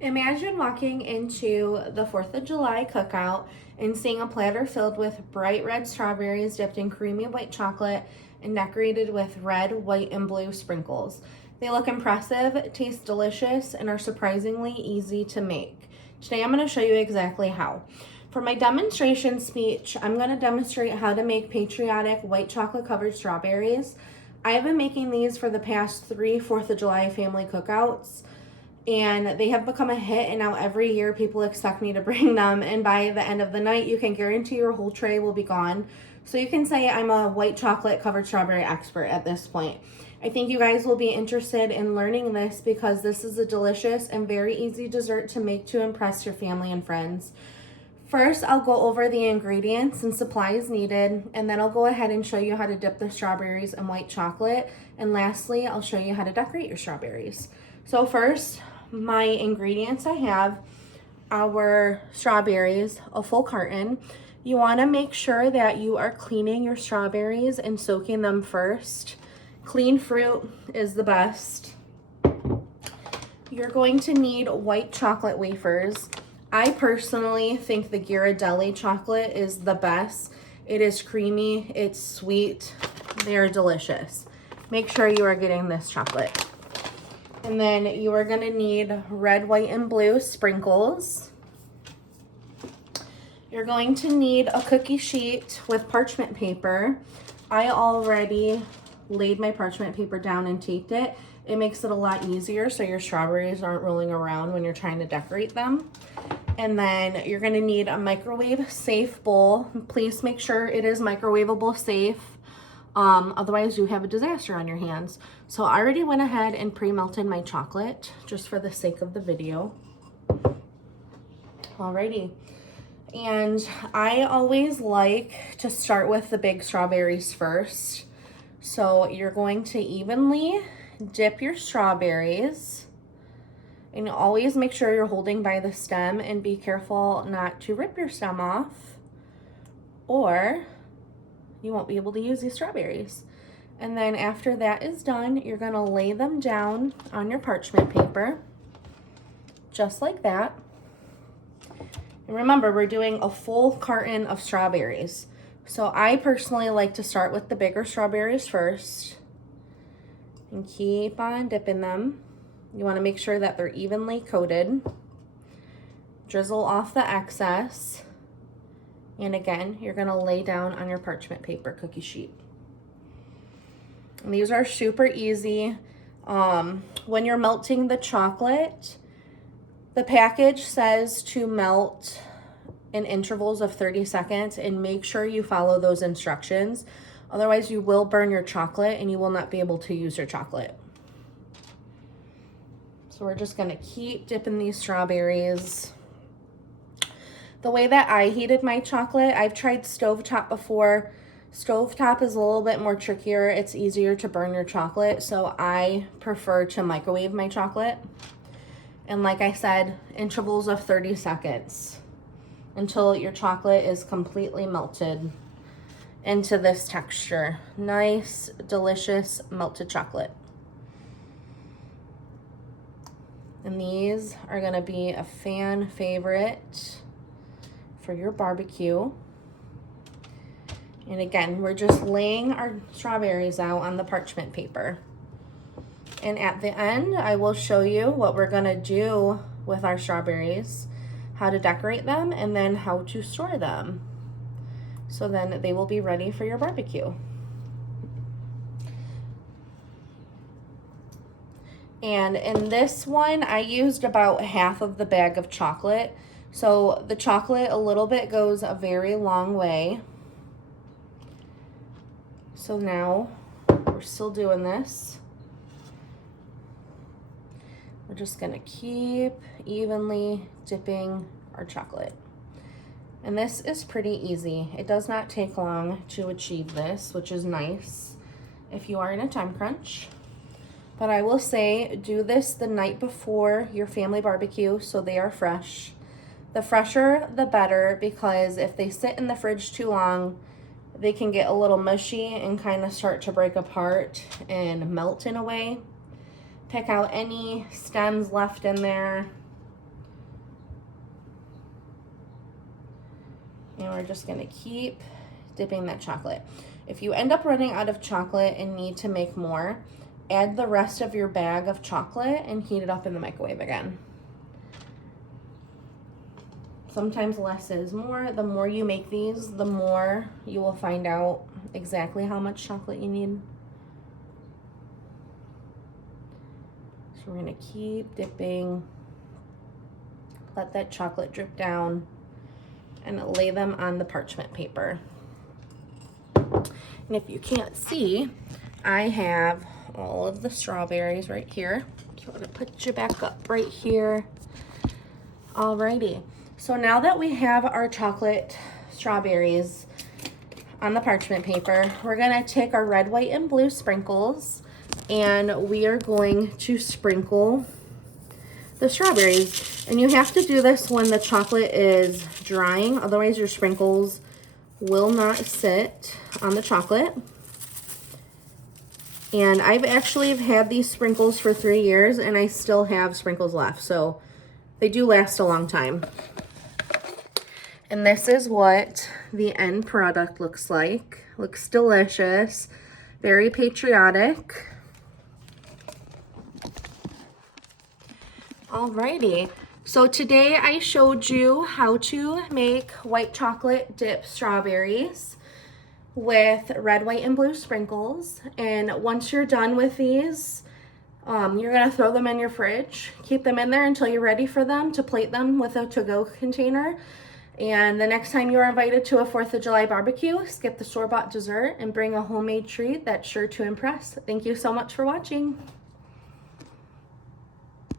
Imagine walking into the 4th of July cookout and seeing a platter filled with bright red strawberries dipped in creamy white chocolate and decorated with red, white, and blue sprinkles. They look impressive, taste delicious, and are surprisingly easy to make. Today I'm going to show you exactly how. For my demonstration speech, I'm going to demonstrate how to make patriotic white chocolate covered strawberries. I have been making these for the past 3 4th of July family cookouts, and they have become a hit, and now every year people expect me to bring them, and by the end of the night you can guarantee your whole tray will be gone. So you can say I'm a white chocolate covered strawberry expert at this point. I think you guys will be interested in learning this because this is a delicious and very easy dessert to make to impress your family and friends. First, I'll go over the ingredients and supplies needed, and then I'll go ahead and show you how to dip the strawberries in white chocolate, and lastly I'll show you how to decorate your strawberries. So first, my ingredients, I have our strawberries, a full carton. You want to make sure that you are cleaning your strawberries and soaking them first. Clean fruit is the best. You're going to need white chocolate wafers. I personally think the Ghirardelli chocolate is the best. It is creamy, it's sweet, they're delicious. Make sure you are getting this chocolate. And then you are gonna need red, white, and blue sprinkles. You're going to need a cookie sheet with parchment paper. I already laid my parchment paper down and taped it. It makes it a lot easier so your strawberries aren't rolling around when you're trying to decorate them. And then you're gonna need a microwave safe bowl. Please make sure it is microwavable safe. Otherwise you have a disaster on your hands. So I already went ahead and pre-melted my chocolate just for the sake of the video. Alrighty. And I always like to start with the big strawberries first. So you're going to evenly dip your strawberries, and always make sure you're holding by the stem and be careful not to rip your stem off, or you won't be able to use these strawberries. And then after that is done, you're gonna lay them down on your parchment paper, just like that. And remember, we're doing a full carton of strawberries. So I personally like to start with the bigger strawberries first and keep on dipping them. You wanna make sure that they're evenly coated. Drizzle off the excess. And again, you're gonna lay down on your parchment paper cookie sheet. And these are super easy. When you're melting the chocolate, the package says to melt in intervals of 30 seconds, and make sure you follow those instructions. Otherwise, you will burn your chocolate and you will not be able to use your chocolate. So we're just gonna keep dipping these strawberries. The way that I heated my chocolate, I've tried stovetop before. Stovetop is a little bit more trickier. It's easier to burn your chocolate, so I prefer to microwave my chocolate. And like I said, intervals of 30 seconds until your chocolate is completely melted into this texture. Nice, delicious melted chocolate. And these are gonna be a fan favorite for your barbecue. And again, we're just laying our strawberries out on the parchment paper. And at the end, I will show you what we're gonna do with our strawberries, how to decorate them, and then how to store them. So then they will be ready for your barbecue. And in this one, I used about half of the bag of chocolate. So the chocolate a little bit goes a very long way. So now we're still doing this. We're just gonna keep evenly dipping our chocolate. And this is pretty easy. It does not take long to achieve this, which is nice if you are in a time crunch. But I will say, do this the night before your family barbecue so they are fresh. The fresher, the better, because if they sit in the fridge too long, they can get a little mushy and kind of start to break apart and melt in a way. Pick out any stems left in there. we're just gonna keep dipping that chocolate. If you end up running out of chocolate and need to make more, add the rest of your bag of chocolate and heat it up in the microwave again. Sometimes less is more. The more you make these, the more you will find out exactly how much chocolate you need. So we're gonna keep dipping, let that chocolate drip down, and lay them on the parchment paper. And if you can't see, I have all of the strawberries right here. So I'm gonna put you back up right here. Alrighty, so now that we have our chocolate strawberries on the parchment paper, we're gonna take our red, white, and blue sprinkles and we are going to sprinkle the strawberries. And you have to do this when the chocolate is drying, otherwise your sprinkles will not sit on the chocolate. And I've actually had these sprinkles for 3 years and I still have sprinkles left, so they do last a long time. And this is what the end product looks like. Looks delicious, very patriotic. Alrighty, so today I showed you how to make white chocolate dip strawberries with red, white, and blue sprinkles. And once you're done with these, you're gonna throw them in your fridge. Keep them in there until you're ready for them to plate them with a to-go container. And the next time you're invited to a 4th of July barbecue, skip the store-bought dessert and bring a homemade treat that's sure to impress. Thank you so much for watching.